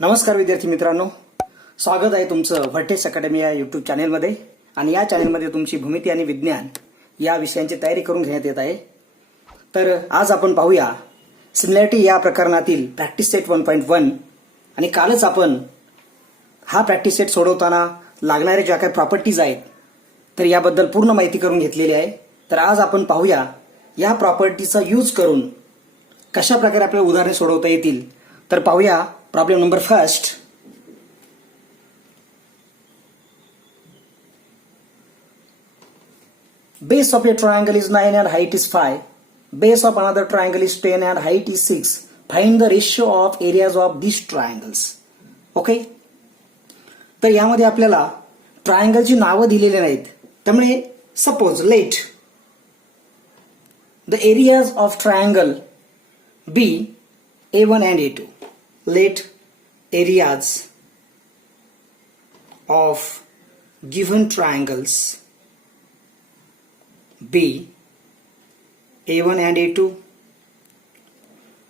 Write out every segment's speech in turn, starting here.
नमस्कार विद्यार्थी मित्रांनो, स्वागत आहे तुमचं व्हर्टेक्स अकॅडमी या यूट्यूब चॅनेलमध्ये. आणि या चॅनेलमध्ये तुमची भूमिती आणि विज्ञान या विषयांची तयारी करून घेण्यात येत आहे. तर आज आपण पाहूया सिमिलॅरिटी या प्रकरणातील प्रॅक्टिस सेट 1.1. आणि कालच आपण हा प्रॅक्टिस सेट सोडवताना लागणाऱ्या ज्या काही प्रॉपर्टीज आहेत तर याबद्दल पूर्ण माहिती करून घेतलेली आहे. तर आज आपण पाहूया या प्रॉपर्टीचा यूज करून कशा प्रकारे आपल्याला उदाहरणे सोडवता येतील. तर पाहूया problem number first. Base of a triangle is 9 and height is 5. Base of another triangle is 10 and height is 6. Find the ratio of areas of these triangles. Okay, तर यामध्ये आपल्याला ट्रायंगलची नावं दिलेली नाहीत. त्यामुळे suppose let the areas of triangle be A1 and A2. Let areas of given triangles be A1 and A2.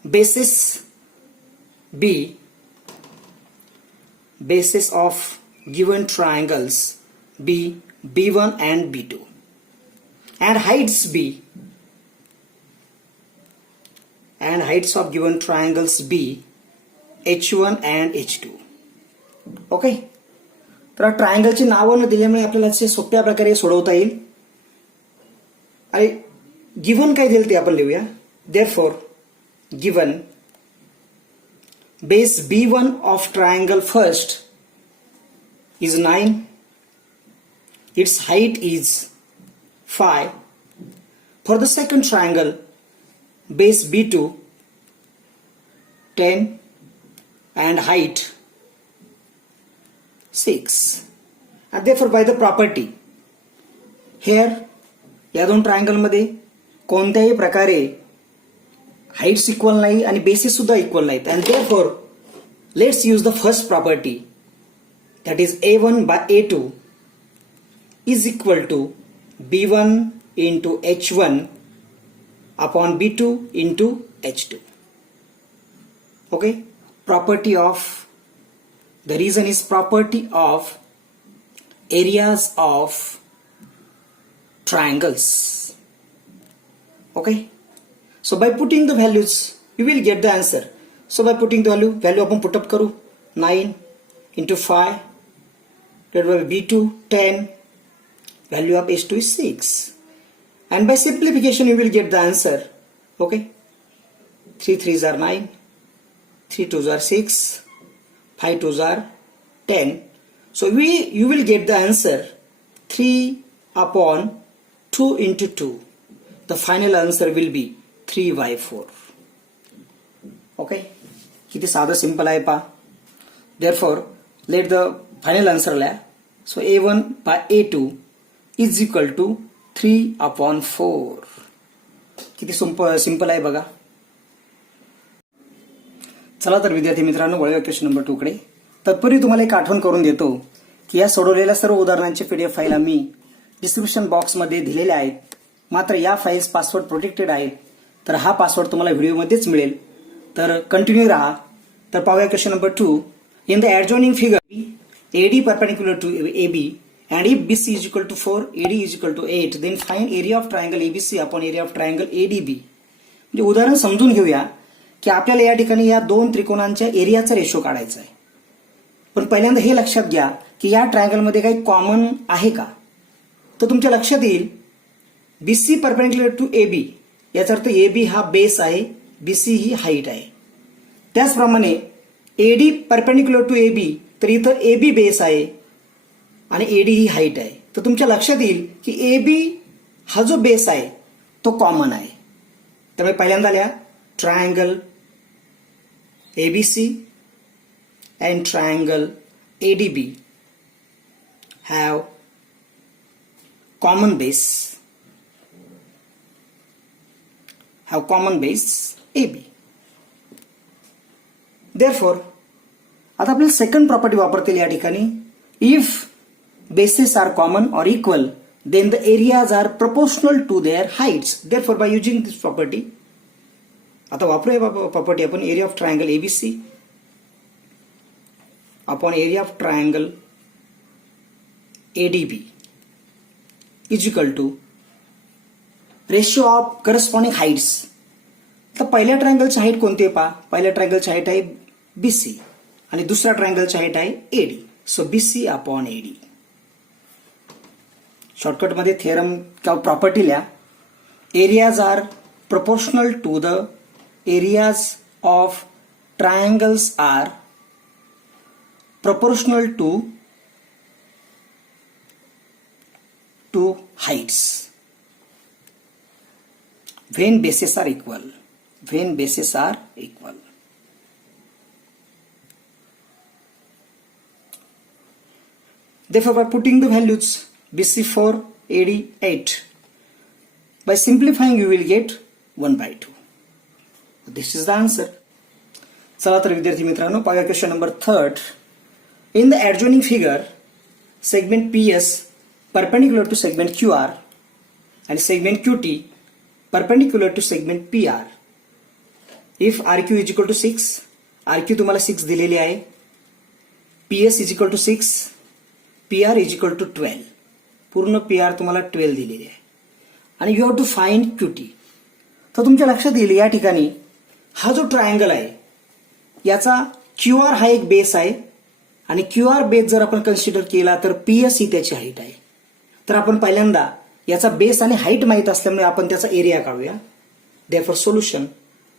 Basis B. Basis of given triangles be B1 and B2. And heights B. And heights of given triangles be H1 and H2. Okay, तर ट्रायंगलची नावं न दिल्यामुळे आपल्याला असे सोप्या प्रकारे सोडवता येईल. आणि गिव्हन काय दिलं ते आपण लिहूया. Therefore given base B1 of triangle first is 9. It's height is 5. For the second triangle base B2 10 and height 6. and therefore by the property here या दोन ट्रायंगल मध्ये कोणत्याही प्रकारे हाइट्स इक्वल नाही आणि बेसिस सुद्धा इक्वल नाहीत. and therefore let's use the first property, that is A1 by A2 is equal to B1 into H1 upon B2 into H2. Okay, property of, the reason is property of areas of triangles. Okay, so by putting the values you will get the answer. So by putting the value आपण put up करू. 9 into 5 divided by B2 10, value of H2 is 6. And by simplification you will get the answer. Okay, 3 3s are 9, 3 2s are 6, 5 2s are 10. So you will get the answer 3 upon 2 into 2. The final answer will be 3 by 4. Okay, किती साधं simple आहे पहा. Therefore let the final answer ला. So A1 by A2 is equal to 3 upon 4. किती simple आहे बघा. चला तर विद्यार्थी मित्रांनो, वळूया क्वेश्चन नंबर 2 कडे. तत्पूर्वी तुम्हाला एक आठवण करून देतो की या सोडवलेल्या सर्व उदाहरणांचे PDF फाईल आम्ही डिस्क्रिप्शन बॉक्समध्ये दिलेल्या आहेत. मात्र या फाईल्स पासवर्ड प्रोटेक्टेड आहेत, तर हा पासवर्ड तुम्हाला व्हिडिओमध्येच मिळेल. तर कंटिन्यू राहा. तर पाहूया question number 2. In the adjoining figure AD perpendicular to AB and if BC is equal to 4, AD is equal to 8, then find area of triangle ABC upon area of triangle ADB. म्हणजे उदाहरण समजून घेऊया की आपल्याला या ठिकाणी या दोन त्रिकोणांच्या एरियाचा रेशो काढायचा आहे. पण पहिल्यांदा हे लक्षात घ्या की या ट्रायंगल मध्ये काही कॉमन आहे का. तर तुमच्या लक्षात येईल BC परपेंडिक्युलर टू AB, याचा अर्थ AB हा बेस आहे, BC ही हाईट आहे. त्याचप्रमाणे AD परपेंडिक्युलर टू AB, तर इथं AB बेस आहे आणि AD ही हाईट आहे. तर तुमच्या लक्षात येईल की AB हा जो बेस आहे तो कॉमन आहे. त्यामुळे पहिल्यांदा लिहा triangle ABC and triangle ADB have common base, AB. Therefore आता आपल्याला सेकंड प्रॉपर्टी वापरता येईल या ठिकाणी. If bases are common or equal, then the areas are proportional to their heights. Therefore by using this property, आता वापरूया property आपण. Area of triangle ABC upon area of triangle ADB is equal to ratio of corresponding heights. तर पहिल्या ट्रायंगलची height कोणती आहे पहा. पहिल्या ट्रायंगलची height आहे BC आणि दुसऱ्या ट्रायंगलची हाईट आहे AD. So BC upon AD. शॉर्टकटमध्ये थेरम किंवा प्रॉपर्टी लिहा. Areas are proportional to the areas of triangles are proportional to heights when bases are equal. When bases are equal. Therefore, by putting the values BC 4, AD 8, by simplifying you will get 1/2. This is the answer. चला तर विद्यार्थी मित्रांनो पाहूया question number 3. In the adjoining figure, segment PS perpendicular to segment QR and segment QT perpendicular to segment PR. If RQ is equal to 6, RQ तुम्हाला 6 दिलेली आहे, PS is equal to 6, PR is equal to 12. पूर्ण PR तुम्हाला 12 दिलेली आहे आणि you have to find QT. तर तुमच्या लक्षात येईल या ठिकाणी हा जो ट्रायंगल आहे याचा QR हा एक बेस आहे आणि QR बेस जर आपण कन्सिडर केला तर PS ही त्याची हाईट आहे. तर आपण पहिल्यांदा याचा बेस आणि हाईट माहित असल्यामुळे आपण त्याचा एरिया काढूया. Therefore solution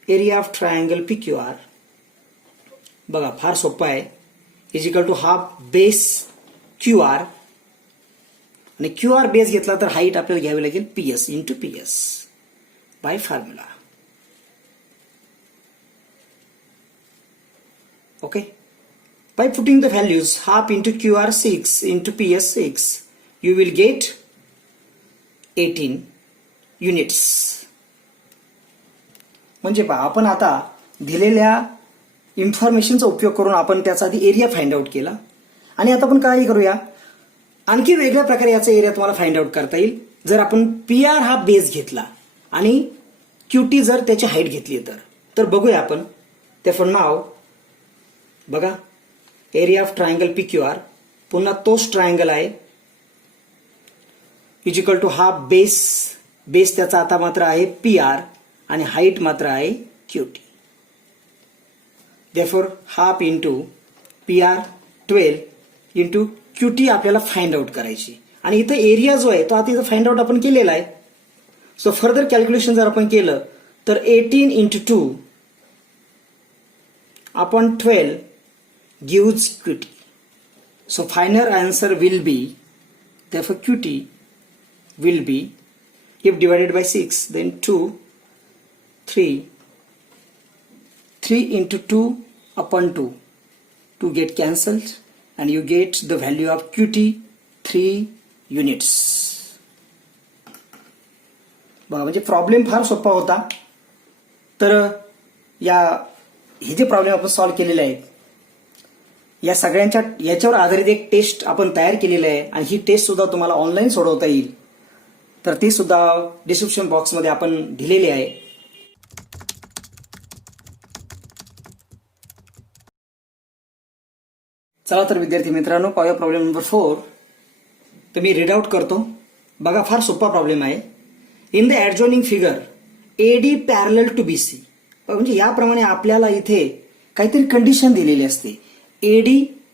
area of triangle PQR बघा फार सोपं आहे. Is equal to half base QR आणि QR बेस घेतला तर हाईट आपल्याला घ्यावी लागेल PS into PS by formula. Okay. By putting the values half into QR 6 into PS 6, you will get 18 units. म्हणजे पहा आपण आता दिलेल्या इन्फॉर्मेशनचा उपयोग करून आपण त्याचा आधी एरिया फाइंड आउट केला आणि आता आपण काय करूया आणखी वेगळ्या प्रकारे याचा एरिया तुम्हाला फाइंड आउट करता येईल जर आपण PR हा बेस घेतला आणि QT जर त्याची हाईट घेतली तर बघूया आपण. फॉर नाव बघा एरिया ऑफ ट्रायंगल PQR पुन्हा तोच ट्रायंगल आहे is equal to half base त्याचा आता मात्र आहे PR आणि हाईट मात्र आहे QT. Therefore half into PR 12 into QT आपल्याला फाइंड आउट करायची आणि इथं एरिया जो आहे तो आता इथं फाइंड आउट आपण केलेला आहे. सो फर्दर कॅल्क्युलेशन जर आपण केलं तर 18 into 2 upon 12 gives QT. So final answer will be, therefore QT will be, if divided by 6, then 3 into 2 upon 2 get cancelled and you get the value of QT 3 units. बघा म्हणजे problem फार सोपा होता. तर हे जे प्रॉब्लेम आपण solve केलेले आहेत या सगळ्यांच्या याच्यावर आधारित एक टेस्ट आपण तयार केलेली आहे आणि ही टेस्ट सुद्धा तुम्हाला ऑनलाईन सोडवता येईल. तर ती सुद्धा डिस्क्रिप्शन बॉक्समध्ये आपण दिलेली आहे. चला तर विद्यार्थी मित्रांनो पाहूया प्रॉब्लेम नंबर 4. तर मी रीड आउट करतो. बघा फार सोपा प्रॉब्लेम आहे. In the adjoining figure AD parallel to BC. म्हणजे याप्रमाणे आपल्याला इथे काहीतरी कंडिशन दिलेली असते. AD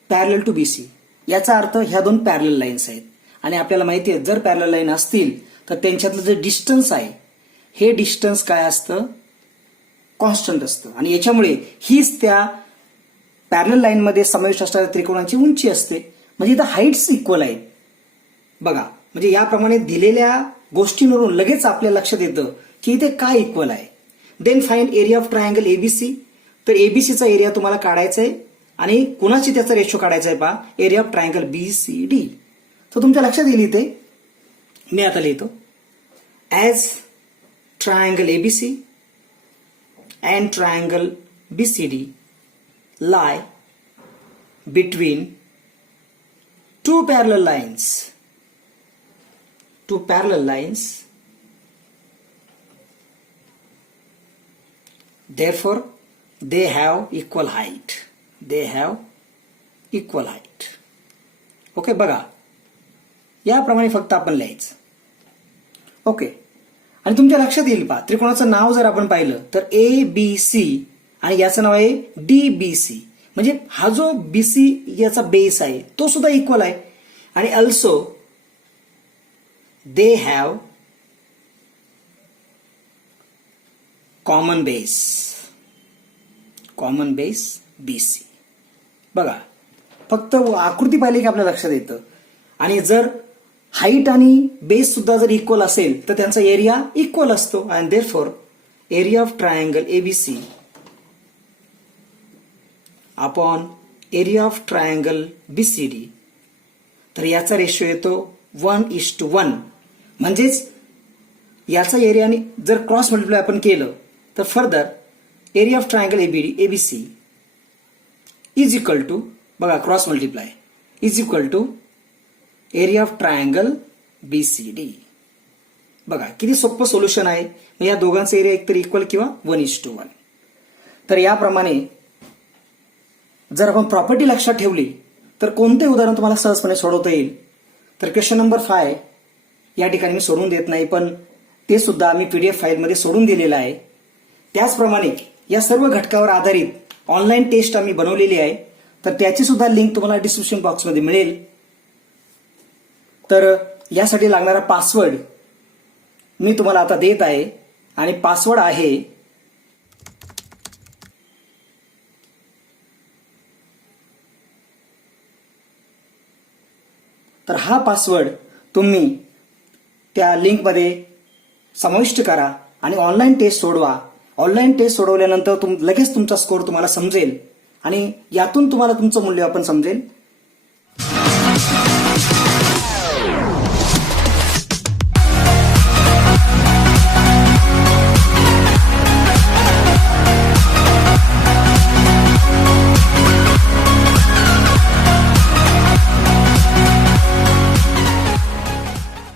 पॅरलल टू BC याचा अर्थ ह्या दोन पॅरलल लाईन्स आहेत आणि आपल्याला माहिती आहे जर पॅरलल लाईन असतील तर त्यांच्यातलं जे डिस्टन्स आहे हे डिस्टन्स काय असतं कॉन्स्टंट असतं आणि याच्यामुळे हीच त्या पॅरलल लाईन मध्ये समाविष्ट असणाऱ्या त्रिकोणाची उंची असते. म्हणजे इथं हाईट्स इक्वल आहेत. बघा म्हणजे याप्रमाणे दिलेल्या गोष्टींवरून लगेच आपल्या लक्षात येतं की इथे काय इक्वल आहे. Then find area of triangle ABC. तर ABCचा एरिया तुम्हाला काढायचा आहे आणि कुणाची त्याचा रेशो काढायचा आहे पहा एरिया ऑफ ट्रायंगल BCD. तर तुमच्या लक्षात येईल इथे मी आता लिहितो as triangle ABC and triangle BCD lie between two parallel lines. Therefore they have equal height. Equal height. Okay, बघा याप्रमाणे फक्त आपण लिहायचं. ओके, आणि तुमच्या लक्षात येईल पहा, त्रिकोणाचं नाव जर आपण पाहिलं तर ABC आणि याचं नाव आहे DBC. म्हणजे हा जो BC याचा बेस आहे तो सुद्धा इक्वल आहे. आणि also they have common base BC. बघा फक्त आकृती पाहिली की आपल्या लक्षात येतं. आणि जर हाईट आणि बेस सुद्धा जर इक्वल असेल तर त्यांचा एरिया इक्वल असतो. And therefore area of triangle ABC upon area of triangle BCD, तर याचा रेशो येतो 1:1. म्हणजेच याचा एरियाने जर क्रॉस मल्टिप्लाय आपण केलं तर further area of triangle ABC is equal to, बघा cross multiply is equal to area of triangle BCD. बघा किती सोपं सोल्युशन आहे. या दोघांचा एरिया एकतर इक्वल किंवा 1:1. तर याप्रमाणे जर आपण प्रॉपर्टी लक्षात ठेवली तर कोणते उदाहरण तुम्हाला सहजपणे सोडवता येईल. तर क्वेश्चन नंबर 5 या ठिकाणी मी सोडून देत नाही, पण ते सुद्धा मी PDF फाईलमध्ये सोडून दिलेलं आहे. त्याचप्रमाणे या सर्व घटकावर आधारित ऑनलाईन टेस्ट आम्ही बनवलेली आहे, तर त्याची सुद्धा लिंक तुम्हाला डिस्क्रिप्शन बॉक्समध्ये मिळेल. तर यासाठी लागणारा पासवर्ड मी तुम्हाला आता देत आहे, आणि पासवर्ड आहे तर हा पासवर्ड तुम्ही त्या लिंकमध्ये समाविष्ट करा आणि ऑनलाईन टेस्ट सोडवा. ऑनलाईन टेस्ट सोडवल्यानंतर लगेच तुमचा स्कोर तुम्हाला समजेल आणि यातून तुम्हाला तुमचं मूल्यमापन समजेल